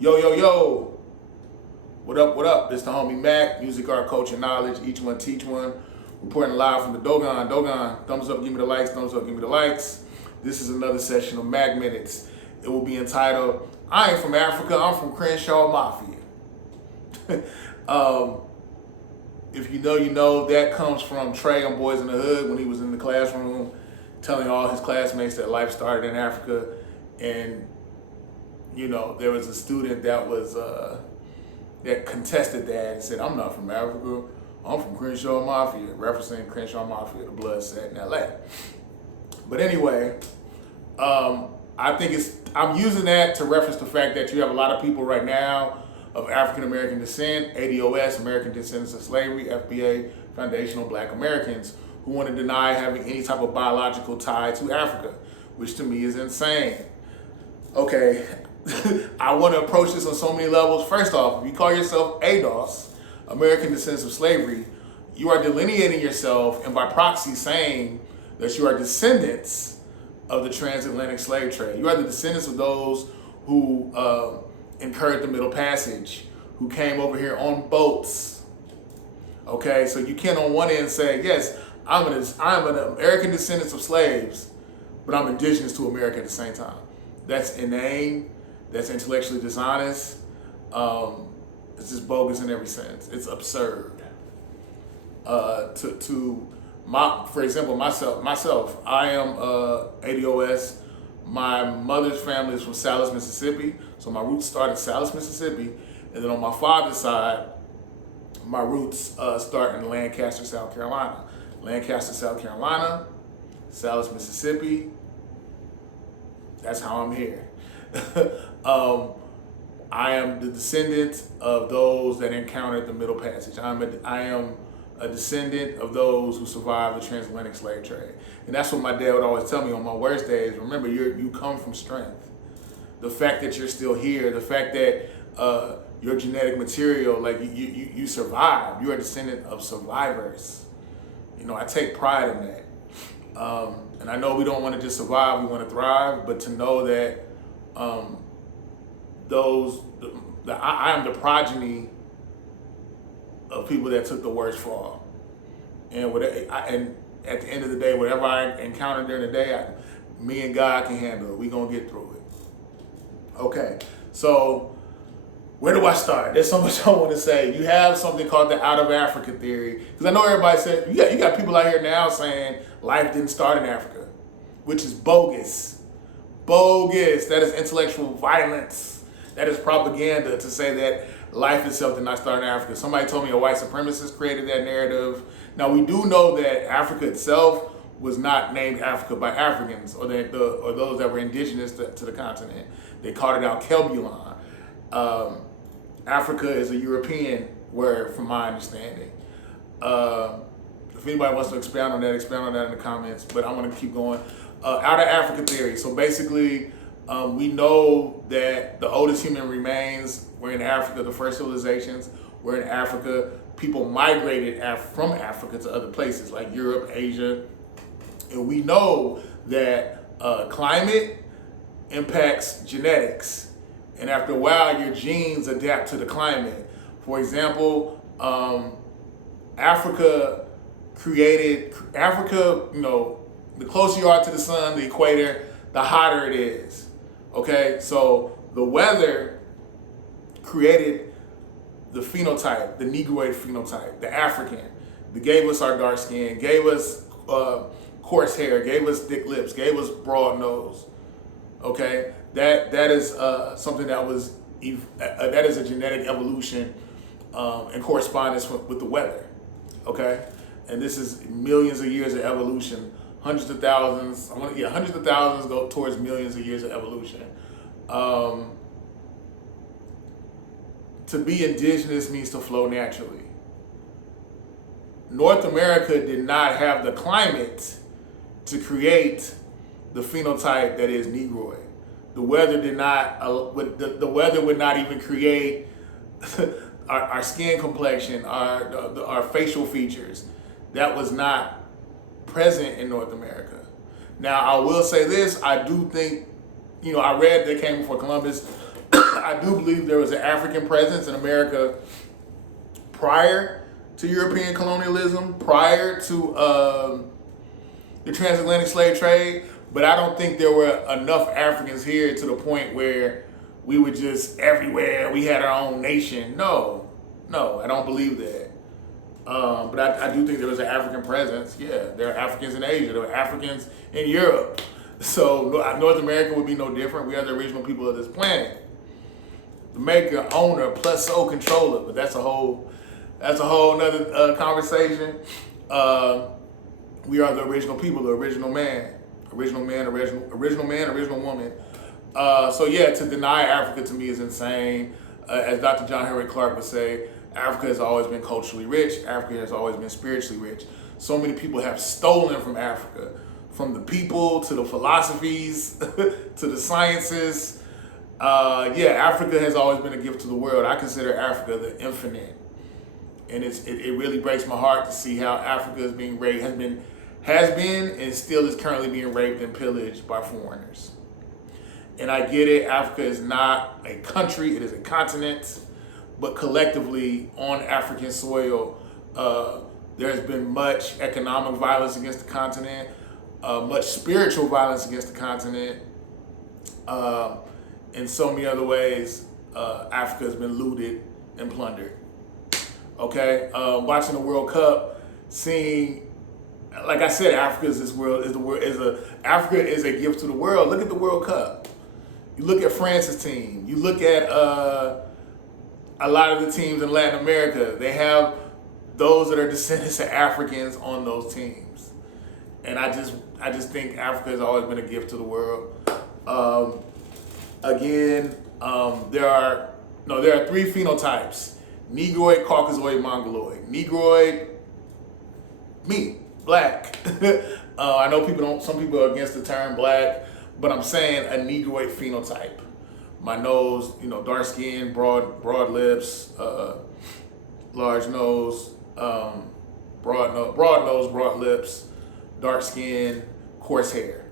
Yo, yo, yo. What up, what up? It's the homie Mac, music, art, culture, knowledge. Each one teach one. Reporting live from the Dogon. Dogon, thumbs up, give me the likes. Thumbs up, give me the likes. This is another session of MACK Minutes. It will be entitled, I ain't from Africa, I'm from Crenshaw Mafia. If you know, you know. That comes from Trey on Boys in the Hood when he was in the classroom telling all his classmates that life started in Africa. And, you know, there was a student that was, that contested that and said, I'm not from Africa, I'm from Crenshaw Mafia, referencing Crenshaw Mafia, the blood set in LA. But anyway, I think I'm using that to reference the fact that you have a lot of people right now of African American descent, ADOS, American Descendants of Slavery, FBA, Foundational Black Americans, who want to deny having any type of biological tie to Africa, which to me is insane. Okay, I want to approach this on so many levels. First off, if you call yourself ADOS, American Descendants of Slavery, you are delineating yourself and by proxy saying that you are descendants of the transatlantic slave trade. You are the descendants of those who incurred the Middle Passage, who came over here on boats. Okay, so you can't on one end say, yes, I'm an American descendant of slaves, but I'm indigenous to America at the same time. That's inane. That's intellectually dishonest. It's just bogus in every sense. It's absurd. For example, myself, I am ADOS. My mother's family is from Salis, Mississippi, so my roots start in Salis, Mississippi, and then on my father's side, my roots start in Lancaster, South Carolina. Lancaster, South Carolina, Salis, Mississippi. That's how I'm here. I am the descendant of those that encountered the Middle Passage. I am a descendant of those who survived the transatlantic slave trade. And that's what my dad would always tell me on my worst days. Remember, you come from strength. The fact that you're still here, the fact that your genetic material, like you survived, you're a descendant of survivors. You know, I take pride in that. And I know we don't want to just survive, we want to thrive, but to know that I am the progeny of people that took the worst fall. And at the end of the day, whatever I encounter during the day, me and God can handle it. We're going to get through it. Okay, so where do I start? There's so much I want to say. You have something called the out of Africa theory. Because I know everybody said, you got people out here now saying life didn't start in Africa, which is bogus. Bogus. That is intellectual violence. That is propaganda to say that life itself did not start in Africa. Somebody told me a white supremacist created that narrative. Now we do know that Africa itself was not named Africa by Africans or those that were indigenous to the continent. They called it Alkebulan. Africa is a European word from my understanding. If anybody wants to expound on that in the comments, but I'm gonna keep going. Out of Africa theory. So basically, we know that the oldest human remains were in Africa, the first civilizations were in Africa. People migrated from Africa to other places like Europe, Asia. And we know that climate impacts genetics. And after a while, your genes adapt to the climate. For example, Africa, you know, the closer you are to the sun, the equator, the hotter it is. Okay, so the weather created the phenotype, the Negroid phenotype, the African, that gave us our dark skin, gave us coarse hair, gave us thick lips, gave us broad nose. Okay, that is something that was that is a genetic evolution in correspondence with the weather. Okay, and this is millions of years of evolution. Hundreds of thousands, hundreds of thousands go towards millions of years of evolution. To be indigenous means to flow naturally. North America did not have the climate to create the phenotype that is Negroid. The weather did not, the weather would not even create our skin complexion, our facial features. That was not present in North America. Now, I will say this, I do think, I read they came before Columbus I do believe there was an African presence in America prior to European colonialism, prior to the transatlantic slave trade, but I don't think there were enough Africans here to the point where we were just everywhere. We had our own nation. No, I don't believe that. But I do think there was an African presence. Yeah, there are Africans in Asia. There are Africans in Europe. So North America would be no different. We are the original people of this planet. The maker, owner, plus sole controller. But that's a whole nother conversation. We are the original people, the original man, original woman. So yeah, to deny Africa to me is insane. As Dr. John Henrik Clarke would say, Africa has always been culturally rich. Africa has always been spiritually rich. So many people have stolen from Africa, from the people to the philosophies to the sciences. Africa has always been a gift to the world. I consider Africa the infinite. And it really breaks my heart to see how Africa is being raped, has been and still is currently being raped and pillaged by foreigners. And I get it, Africa is not a country, it is a continent, but collectively on African soil, there has been much economic violence against the continent, much spiritual violence against the continent. In so many other ways, Africa has been looted and plundered. Okay, watching the World Cup, seeing, like I said, Africa is Africa is a gift to the world. Look at the World Cup. You look at France's team. You look at a lot of the teams in Latin America. They have those that are descendants of Africans on those teams, and I just think Africa has always been a gift to the world. There are three phenotypes: Negroid, Caucasoid, Mongoloid. Negroid, me, black. I know some people are against the term black, but I'm saying a Negroid phenotype. My nose, dark skin, broad lips, large nose, broad lips, dark skin, coarse hair.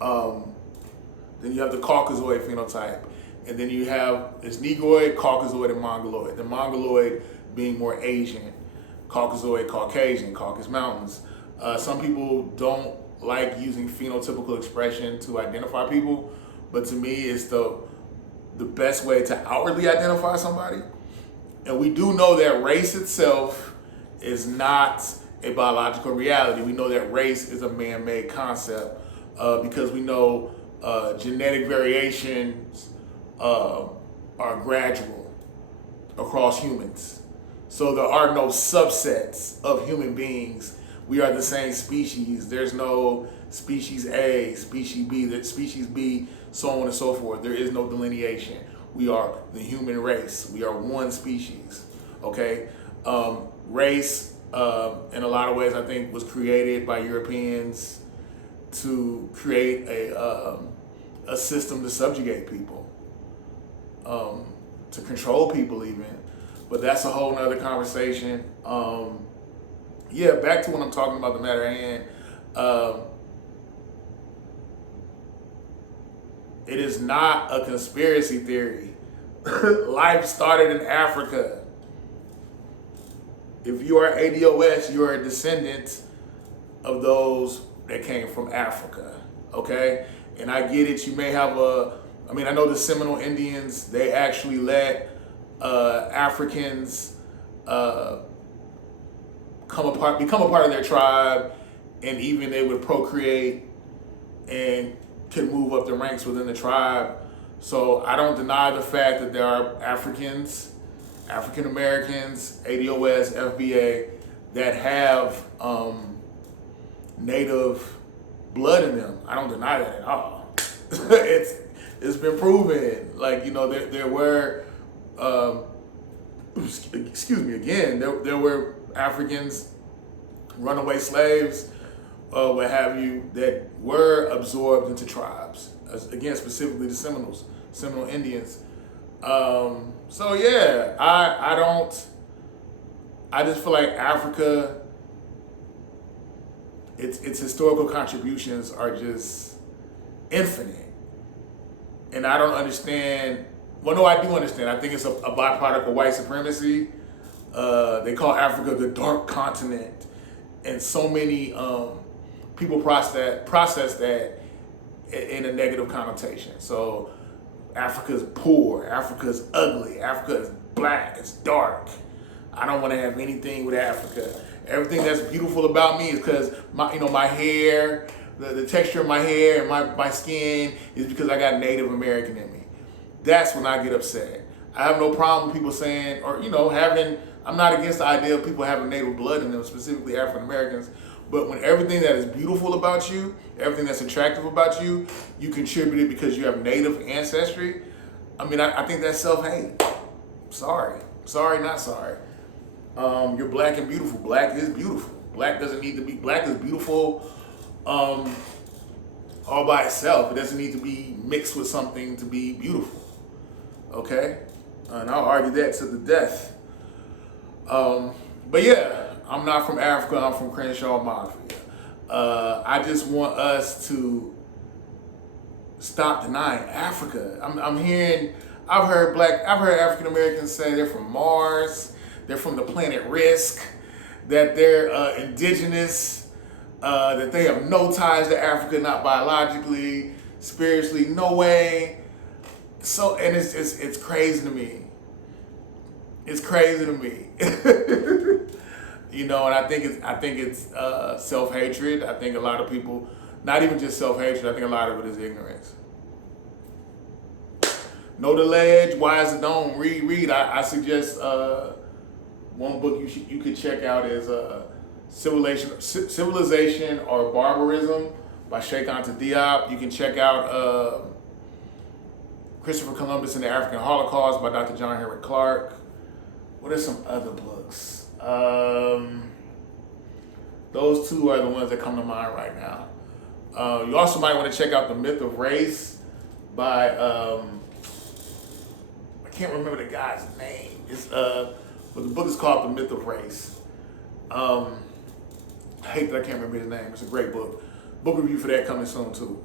Then you have the Caucasoid phenotype. And then you have this Negroid, Caucasoid, and Mongoloid. The Mongoloid being more Asian, Caucasoid, Caucasian, Caucasus Mountains. Some people don't like using phenotypical expression to identify people, but to me it's the best way to outwardly identify somebody. And we do know that race itself is not a biological reality. We know that race is a man-made concept because we know genetic variations are gradual across humans. So there are no subsets of human beings. We are the same species. There's no species A, species B, so on and so forth. There is no delineation. We are the human race. We are one species, okay? Race, in a lot of ways, I think, was created by Europeans to create a system to subjugate people, to control people even. But that's a whole nother conversation. Back to what I'm talking about, the matter at hand. It is not a conspiracy theory. Life started in Africa. If you are ADOS, you are a descendant of those that came from Africa, okay? And I get it, you may have I know the Seminole Indians, they actually let Africans become a part of their tribe, and even they would procreate and could move up the ranks within the tribe. So I don't deny the fact that there are Africans, African Americans, ADOS, FBA, that have native blood in them. I don't deny that at all. It's been proven. Like, there were there were Africans, runaway slaves, what have you, that were absorbed into tribes. Again, specifically the Seminole Indians. I just feel like Africa, its historical contributions are just infinite. and I don't understand. Well, no, I do understand. I think it's a byproduct of white supremacy. They call Africa the dark continent, and so many people process that in a negative connotation. So Africa's poor, Africa's ugly, Africa is black, it's dark. I don't want to have anything with Africa. Everything that's beautiful about me is because my hair, the texture of my hair and my skin is because I got Native American in me. That's when I get upset. I have no problem with people saying, or I'm not against the idea of people having Native blood in them, specifically African Americans. But when everything that is beautiful about you, everything that's attractive about you, you contributed because you have Native ancestry, I think that's self-hate. Sorry, not sorry. You're black and beautiful. Black is beautiful. Black doesn't need to be, black is beautiful all by itself. It doesn't need to be mixed with something to be beautiful. Okay? And I'll argue that to the death. But yeah, I'm not from Africa, I'm from Crenshaw Mafia. I just want us to stop denying Africa. I've heard African Americans say they're from Mars, they're from the planet Risk, that they're indigenous, that they have no ties to Africa, not biologically, spiritually, no way. So, and it's crazy to me. It's crazy to me. And I think it's self-hatred. I think a lot of people, not even just self-hatred, I think a lot of it is ignorance. Know the ledge, wise the dome, read. I suggest one book you could check out is Civilization or Barbarism by Sheikh Anta Diop. You can check out Christopher Columbus and the African Holocaust by Dr. John Henrik Clarke. What are some other books? Those two are the ones that come to mind right now. You also might want to check out The Myth of Race by, I can't remember the guy's name. But the book is called The Myth of Race. I hate that I can't remember his name. It's a great book. Book review for that coming soon too.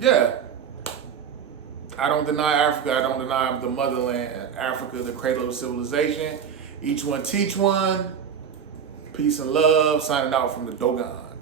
Yeah. I don't deny Africa. I don't deny the motherland. Africa, the cradle of civilization. Each one teach one. Peace and love. Signing out from the Dogon.